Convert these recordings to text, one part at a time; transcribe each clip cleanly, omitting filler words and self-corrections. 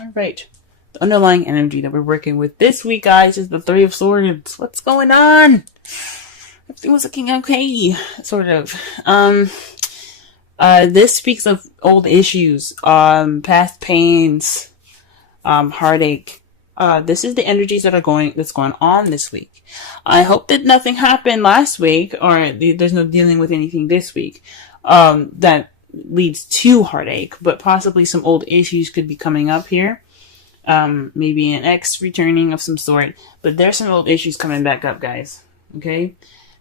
All right. The underlying energy that we're working with this week, guys, is the Three of Swords. What's going on? Everything was looking okay, sort of. This speaks of old issues, past pains, heartache. This is the energies that's going on this week. I hope that nothing happened last week, or there's no dealing with anything this week, that leads to heartache, but possibly some old issues could be coming up here. Maybe an ex returning of some sort, but there's some old issues coming back up, guys. Okay?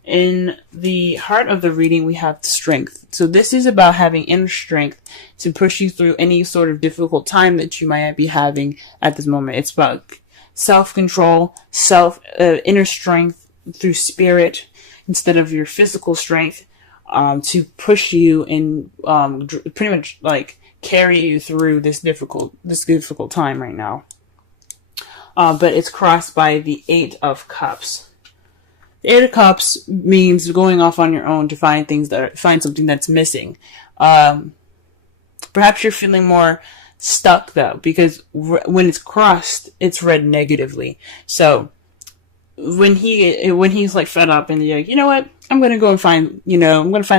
In the heart of the reading, we have strength. So this is about having inner strength to push you through any sort of difficult time that you might be having at this moment. It's about self-control, inner strength through spirit instead of your physical strength, to push you and pretty much like carry you through this difficult time right now. But it's crossed by the Eight of Cups. The Eight of Cups means going off on your own to find something that's missing. Perhaps you're feeling more stuck though, because when it's crossed, it's read negatively. So when he's like fed up and you're like, you know what? I'm going to go and find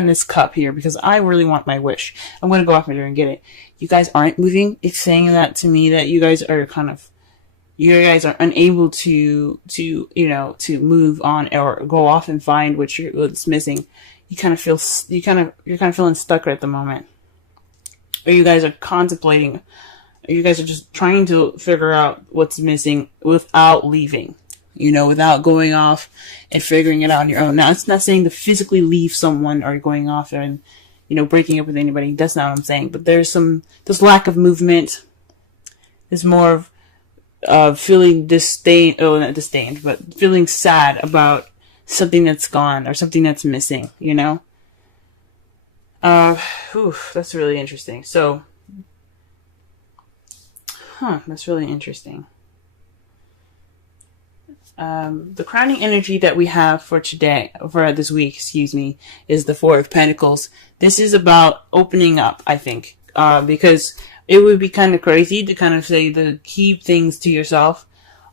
this cup here because I really want my wish. I'm going to go off there and get it. You guys aren't moving. It's saying that to me that you guys are unable to move on or go off and find what's missing. You're kind of feeling stuck right at the moment. Or you guys are contemplating, or you guys are just trying to figure out what's missing without leaving. Without going off and figuring it out on your own. Now, it's not saying to physically leave someone or going off and, breaking up with anybody. That's not what I'm saying. But there's lack of movement. There's more of feeling not disdained, but feeling sad about something that's gone or something that's missing, That's really interesting. So, that's really interesting. The crowning energy that we have for this week, is the Four of Pentacles. This is about opening up, I think, because it would be kind of crazy to kind of say to keep things to yourself.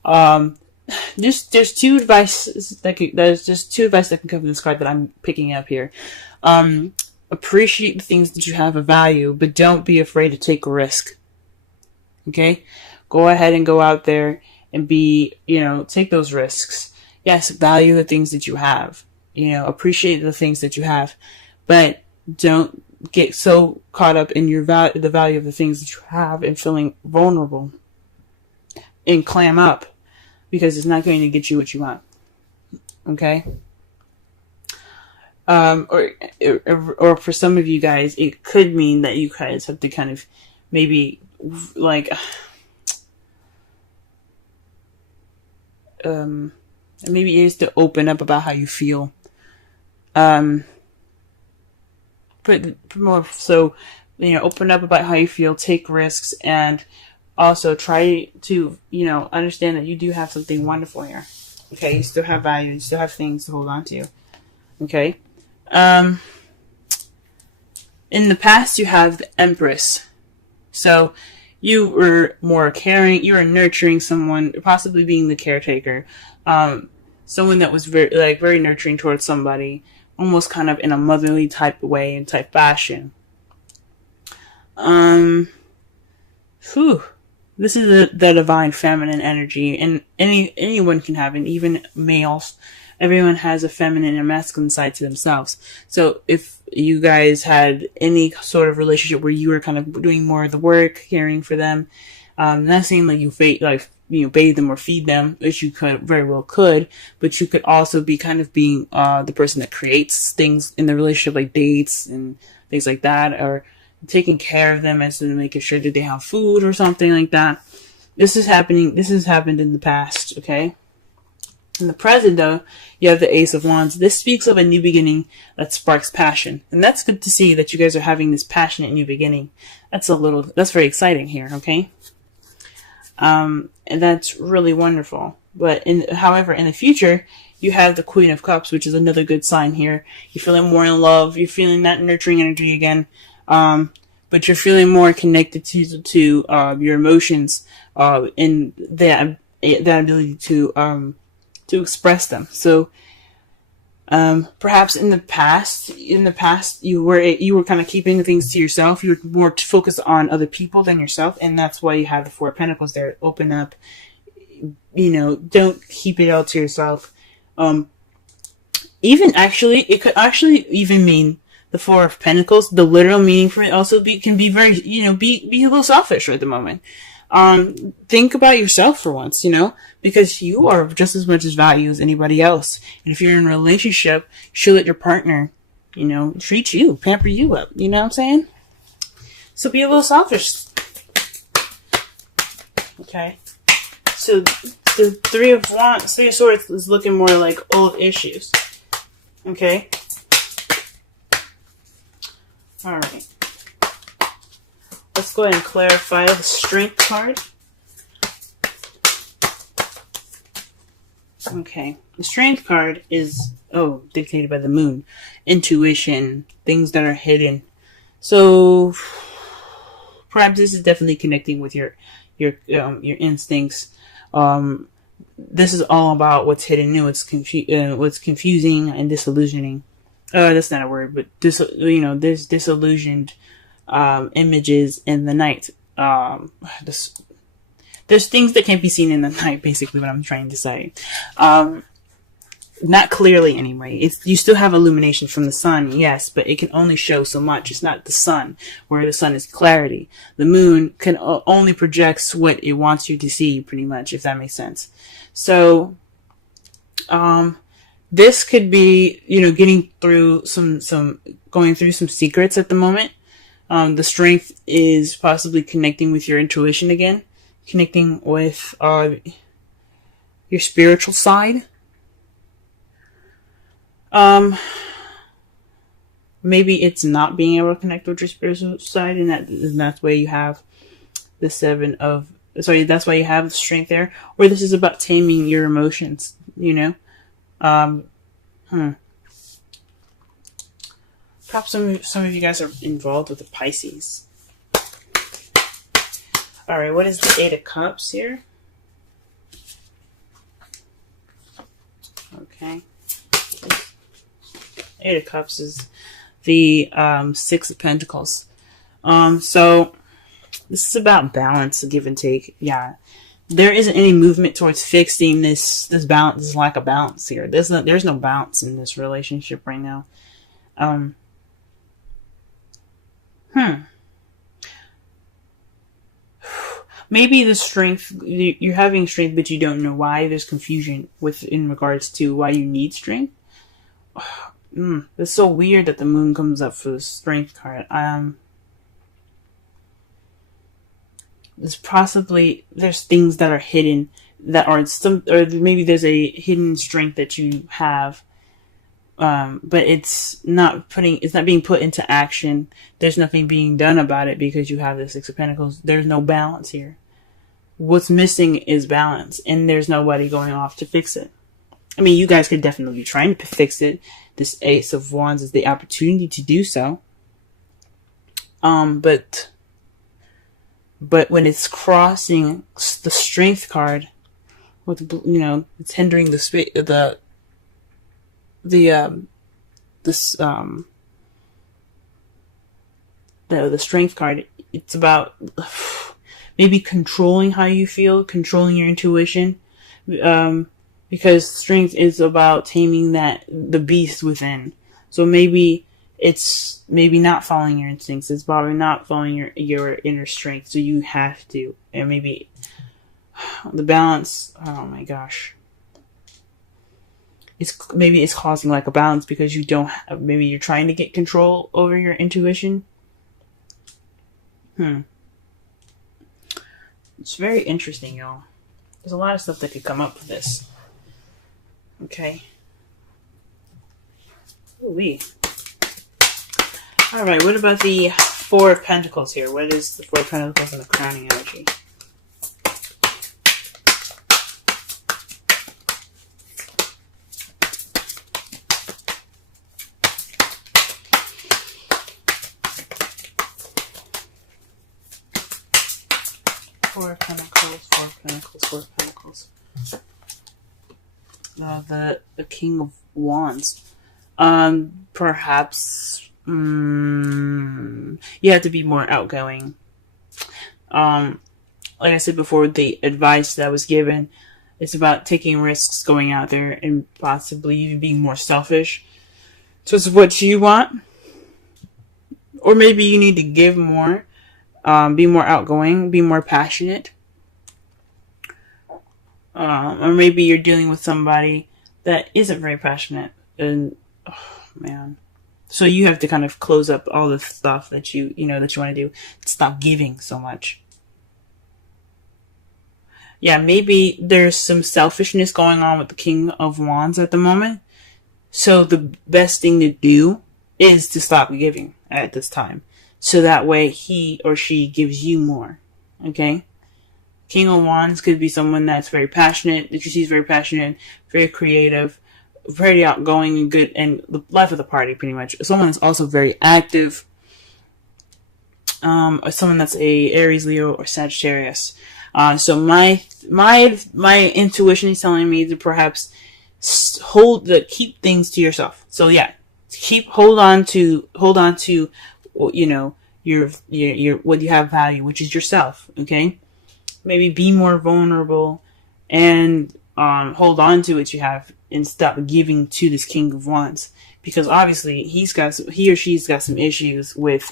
There's two advice that can come from this card that I'm picking up here. Appreciate the things that you have of value, but don't be afraid to take a risk. Okay? Go ahead and go out there and take those risks. Yes, value the things that you have. Appreciate the things that you have. But don't get so caught up in the value of the things that you have and feeling vulnerable. And clam up. Because it's not going to get you what you want. Okay? Or for some of you guys, it could mean that you guys have to kind of maybe maybe it is to open up about how you feel. But more so, open up about how you feel, take risks, and also try to, understand that you do have something wonderful here. Okay, you still have value, you still have things to hold on to. Okay. In the past, you have the Empress. So, you were more caring, you were nurturing someone, possibly being the caretaker. Someone that was very nurturing towards somebody, almost kind of in a motherly type way and type fashion. This is the divine feminine energy, and anyone can have it, even males. Everyone has a feminine and masculine side to themselves. So if you guys had any sort of relationship where you were kind of doing more of the work, caring for them, not saying like you bathe them or feed them, which you very well could, but you could also be kind of being the person that creates things in the relationship, like dates and things like that, or taking care of them as to making sure that they have food or something like that. This has happened in the past, okay? In the present, though, you have the Ace of Wands. This speaks of a new beginning that sparks passion. And that's good to see that you guys are having this passionate new beginning. That's very exciting here, okay? And that's really wonderful. But however, in the future, you have the Queen of Cups, which is another good sign here. You're feeling more in love. You're feeling that nurturing energy again. But but you're feeling more connected to your emotions, and that ability to express them. So, perhaps in the past, you were kind of keeping things to yourself. You were more focused on other people than yourself, and that's why you have the Four of Pentacles there. Open up, don't keep it all to yourself. It could actually even mean the Four of Pentacles. The literal meaning for it also can be very, be a little selfish at the moment. Think about yourself for once, because you are just as much as value as anybody else. And if you're in a relationship, you should let your partner, treat you, pamper you up. You know what I'm saying? So be a little selfish. Okay. So the Three of Swords is looking more like old issues. Okay. All right. Let's go ahead and clarify the Strength card. Okay. The Strength card is, dictated by the moon. Intuition, things that are hidden. So, perhaps this is definitely connecting with your instincts. This is all about what's hidden, what's confusing and disillusioning. That's not a word, but there's disillusioned images in the night. There's things that can't be seen in the night, basically what I'm trying to say. Not clearly anyway. You still have illumination from the sun, yes, but it can only show so much. It's not the sun, where the sun is clarity. The moon can only projects what it wants you to see, pretty much, if that makes sense. So, this could be, getting through going through some secrets at the moment. The Strength is possibly connecting with your intuition again, connecting with your spiritual side. Maybe it's not being able to connect with your spiritual side, and that's why you have the that's why you have the Strength there. Or this is about taming your emotions, Perhaps some of you guys are involved with the Pisces. Alright, what is the Eight of Cups here? Okay. Eight of Cups is the Six of Pentacles. So this is about balance, give and take. Yeah. There isn't any movement towards fixing this balance, this lack of balance here. There's no balance in this relationship right now. Maybe the Strength, you're having Strength, but you don't know why. There's confusion in regards to why you need Strength. It's so weird that the moon comes up for the Strength card. There's things that are hidden that are or maybe there's a hidden strength that you have, but it's not being put into action. There's nothing being done about it because you have the Six of Pentacles. There's no balance here. What's missing is balance, and there's nobody going off to fix it. I mean, you guys could definitely be trying to fix it. This Ace of Wands is the opportunity to do so. But when it's crossing the Strength card, with it's hindering the Strength card. It's about maybe controlling how you feel, controlling your intuition, because Strength is about taming the beast within. So maybe it's not following your instincts. It's probably not following your inner strength. So you have to, and maybe the balance. Oh my gosh. Maybe it's causing lack of balance because you don't. Maybe you're trying to get control over your intuition. It's very interesting, y'all. There's a lot of stuff that could come up with this. Okay. Ooh-wee. Alright, what about the Four of Pentacles here? What is the Four of Pentacles and the crowning energy? Four of Pentacles, Four of Pentacles, Four of Pentacles. The King of Wands. Perhaps you have to be more outgoing. Like I said before, the advice that was given, it's about taking risks, going out there, and possibly even being more selfish towards what you want. Or maybe you need to give more, be more outgoing, be more passionate. Or maybe you're dealing with somebody that isn't very passionate. And, oh, man. So you have to kind of close up all the stuff that you want to do. Stop giving so much. Yeah, maybe there's some selfishness going on with the King of Wands at the moment. So the best thing to do is to stop giving at this time. So that way he or she gives you more. Okay? King of Wands could be someone that's very passionate, that you see is very passionate, very creative, very outgoing and good, and the life of the party, pretty much. Someone that's also very active. Or someone that's a Aries, Leo, or Sagittarius. So my intuition is telling me to perhaps keep things to yourself. So yeah, hold on to your what you have value, which is yourself. Okay, maybe be more vulnerable and hold on to what you have and stop giving to this King of Wands, because obviously he or she's got some issues with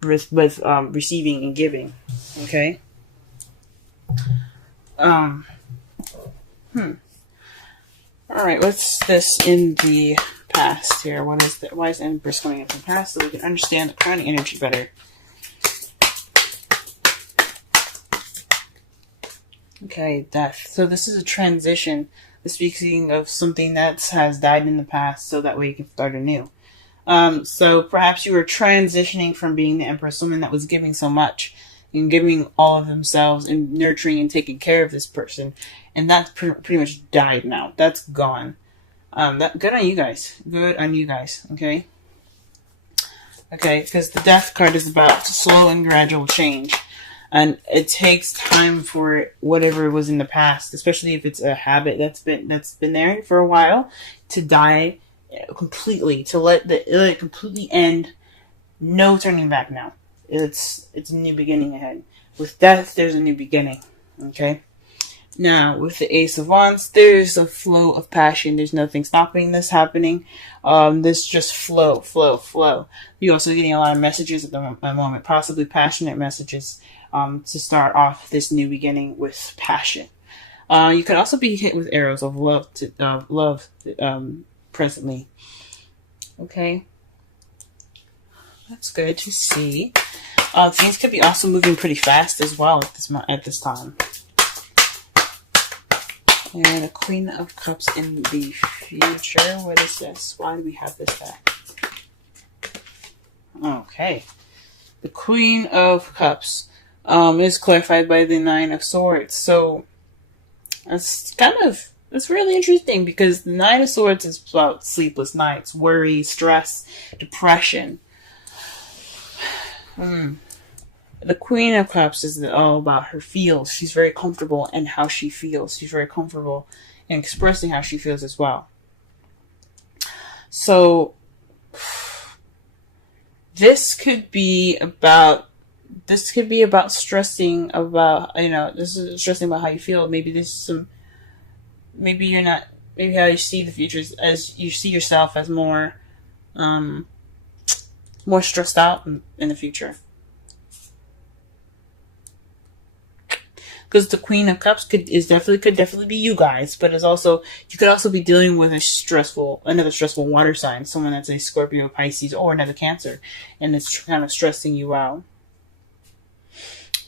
receiving and giving. Okay. All right, what's this in the past here? What is that? Why is Empress coming up in the past so we can understand the crowning energy better? Okay, death. So this is a transition. This speaking of something that has died in the past, so that way you can start anew. So perhaps you were transitioning from being the Empress, someone that was giving so much and giving all of themselves and nurturing and taking care of this person, and that's pretty much died now. That's gone. Good on you guys. Good on you guys. Okay. Okay, because the Death card is about slow and gradual change, and it takes time for whatever was in the past, especially if it's a habit that's been there for a while, to die completely, to let it completely end. No turning back now. It's a new beginning ahead. With Death, there's a new beginning. Okay? Now, with the Ace of Wands, there's a flow of passion. There's nothing stopping this happening. This just flow. You're also getting a lot of messages at the moment, possibly passionate messages, to start off this new beginning with passion. You could also be hit with arrows of love, presently. Okay? That's good to see. Things could be also moving pretty fast as well at this time. And the Queen of Cups in the future. What is this? Why do we have this back? Okay. The Queen of Cups is clarified by the Nine of Swords. So that's really interesting, because the Nine of Swords is about sleepless nights, worry, stress, depression. The Queen of Cups is all about her feels. She's very comfortable in how she feels. She's very comfortable in expressing how she feels as well. So this could be about stressing about, this is stressing about how you feel. Maybe maybe how you see the future as you see yourself as more stressed out in the future. Because the Queen of Cups could definitely be you guys, but you could also be dealing with another stressful water sign, someone that's a Scorpio, Pisces, or another Cancer, and it's kind of stressing you out.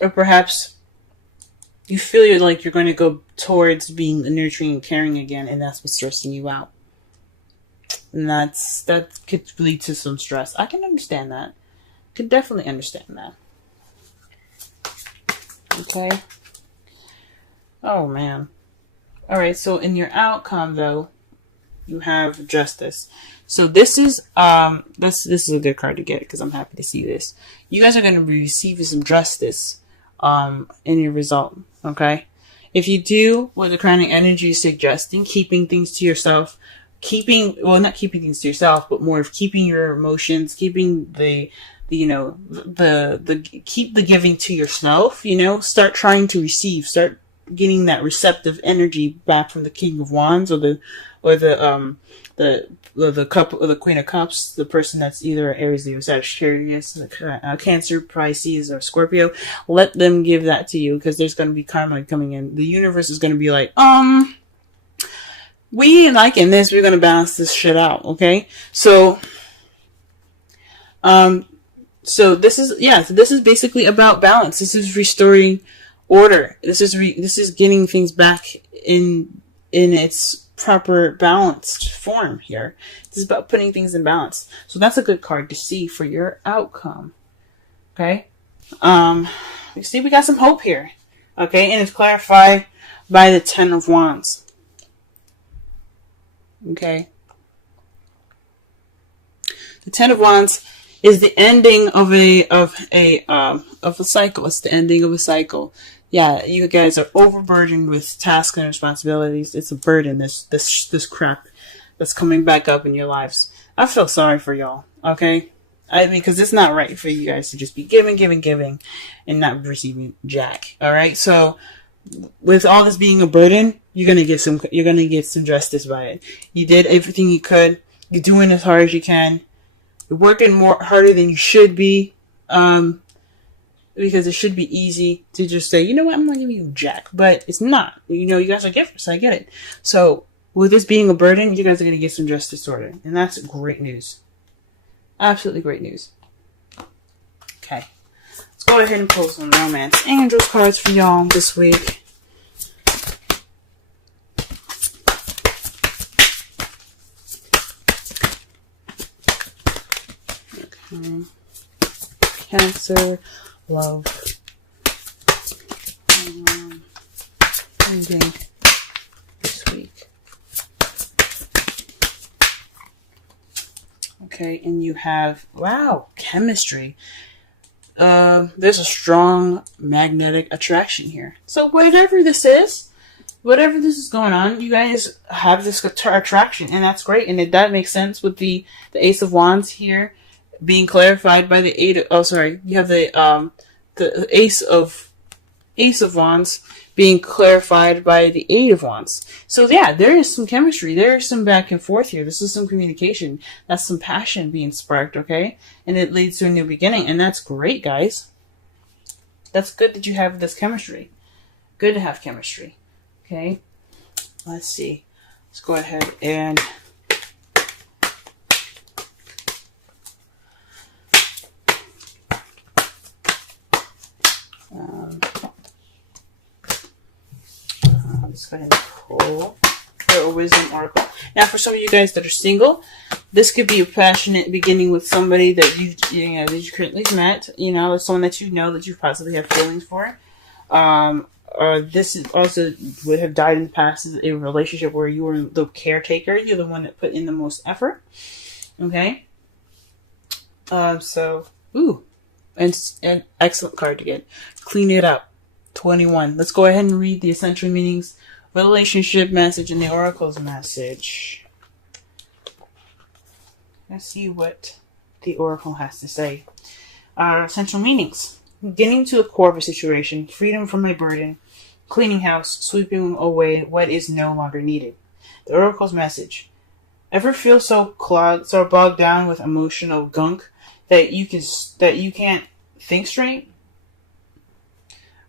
Or perhaps you feel like you're going to go towards being nurturing and caring again, and that's what's stressing you out. And that could lead to some stress. I can understand that. Could definitely understand that. Okay. Oh, man. Alright, so in your outcome, though, you have Justice. So this is a good card to get, because I'm happy to see this. You guys are going to be receiving some justice in your result. Okay. If you do what the crowning energy is suggesting, keeping things to yourself, not keeping things to yourself, but more of keeping your emotions, keeping keep the giving to yourself, start trying to receive, start getting that receptive energy back from the King of Wands or the cup or the Queen of Cups, the person that's either Aries, Leo, Sagittarius, Cancer, Pisces, or Scorpio. Let them give that to you, because there's going to be karma coming in. The universe is going to be like, we ain't liking this. We're going to balance this shit out. Okay. So this is basically about balance. This is restoring order. This is getting things back in its proper balanced form here. This is about putting things in balance. So that's a good card to see for your outcome. Okay. You see, we got some hope here. Okay. And it's clarified by the 10 of Wands. Okay. The 10 of Wands is the ending of a cycle. It's the ending of a cycle. Yeah, you guys are overburdened with tasks and responsibilities. It's a burden, this crap that's coming back up in your lives. I feel sorry for y'all, okay? Because it's not right for you guys to just be giving, and not receiving jack. All right, so with all this being a burden, you're gonna get some justice by it. You did everything you could. You're doing as hard as you can. You're working harder than you should be. Because it should be easy to just say, you know what, I'm not giving you jack. But it's not. You guys are givers. I get it. So, with this being a burden, you guys are going to get some justice sorted. And that's great news. Absolutely great news. Okay. Let's go ahead and pull some Romance Angels cards for y'all this week. Okay. Cancer. Love. Ending this week. Okay, and you have, wow, chemistry. There's a strong magnetic attraction here. So whatever this is going on, you guys have this attraction, and that's great. And that makes sense with the Ace of Wands here being clarified by the you have the Ace of Wands being clarified by the Eight of Wands. So yeah, there is some chemistry. There is some back and forth here. This is some communication. That's some passion being sparked, okay? And it leads to a new beginning, and that's great, guys. That's good that you have this chemistry. Good to have chemistry. Okay? Let's see. Let's go ahead and let's go ahead and pull a wisdom oracle. Now, for some of you guys that are single, this could be a passionate beginning with somebody that that you currently met. Someone that that you possibly have feelings for. Or this is also would have died in the past as a relationship where you were the caretaker. You're the one that put in the most effort. Okay. An excellent card to get. Clean it up. 21. Let's go ahead and read the essential meanings, relationship message, and the oracle's message. Let's see what the oracle has to say. Essential meanings. Getting to the core of a situation, freedom from a burden, cleaning house, sweeping away what is no longer needed. The oracle's message. Ever feel so bogged down with emotional gunk that you can't think straight?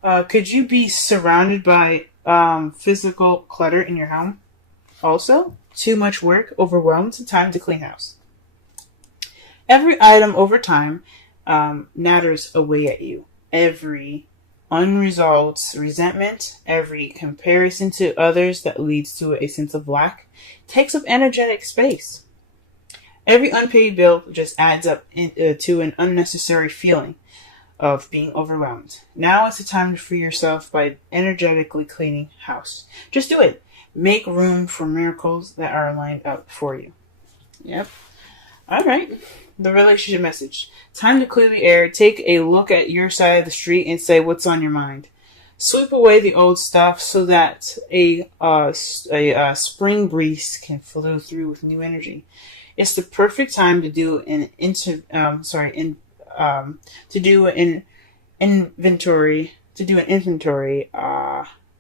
Could you be surrounded by physical clutter in your home? Also, too much work, overwhelmed, time to clean house. Every item over time natters away at you. Every unresolved resentment, every comparison to others that leads to a sense of lack takes up energetic space. Every unpaid bill just adds up to an unnecessary feeling of being overwhelmed. Now is the time to free yourself by energetically cleaning house. Just do it. Make room for miracles that are lined up for you. Yep. All right. the relationship message. Time to clear the air. Take a look at your side of the street and say what's on your mind. Sweep away the old stuff so that a spring breeze can flow through with new energy. It's the perfect time to do an inventory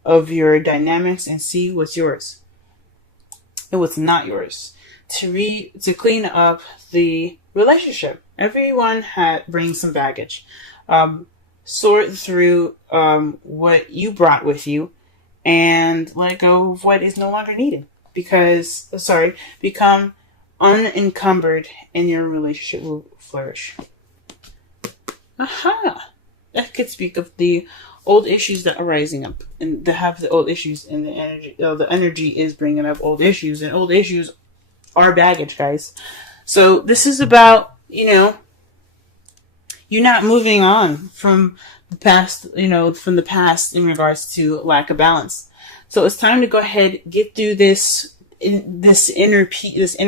of your dynamics and see what's yours and what's not yours. To clean up the relationship. Everyone brings some baggage. Sort through what you brought with you and let go of what is no longer needed. Become unencumbered and your relationship will flourish. Aha! That could speak of the old issues that are rising up and to have the old issues and the energy. The energy is bringing up old issues, and old issues are baggage, guys. So this is about, you're not moving on from the past, from the past in regards to lack of balance. So it's time to go ahead, get through this inner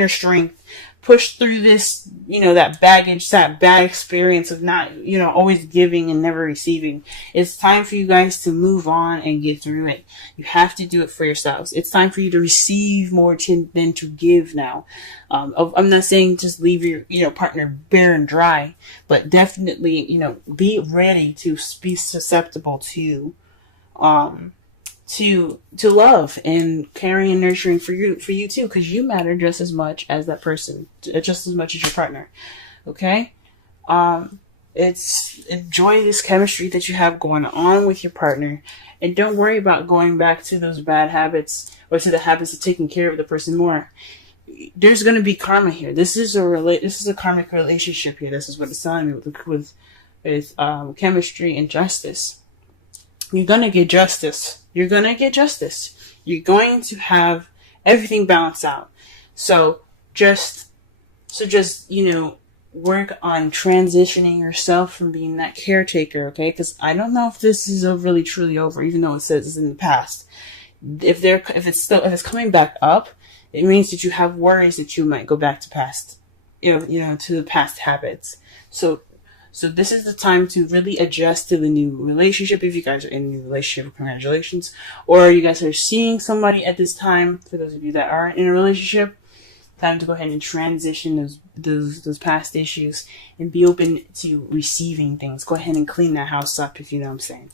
strength, push through this, that baggage, that bad experience of not, always giving and never receiving. It's time for you guys to move on and get through it. You have to do it for yourselves. It's time for you to receive more than to give now. I'm not saying just leave your, partner bare and dry, but definitely, be ready to be susceptible to love and caring and nurturing for you too, because you matter just as much as that person, just as much as your partner. Okay? Enjoy this chemistry that you have going on with your partner, and don't worry about going back to those bad habits or to the habits of taking care of the person more. There's going to be karma here. This is a karmic relationship here. This is what it's telling me with chemistry and justice. You're going to get justice. You're going to get justice. You're going to have everything balanced out. So just, work on transitioning yourself from being that caretaker, okay? Because I don't know if this is really truly over, even though it says it's in the past. If it's coming back up, it means that you have worries that you might go back to past, to the past habits. So this is the time to really adjust to the new relationship. If you guys are in a new relationship, congratulations. Or you guys are seeing somebody at this time, for those of you that are in a relationship, time to go ahead and transition those past issues and be open to receiving things. Go ahead and clean that house up, if you know what I'm saying.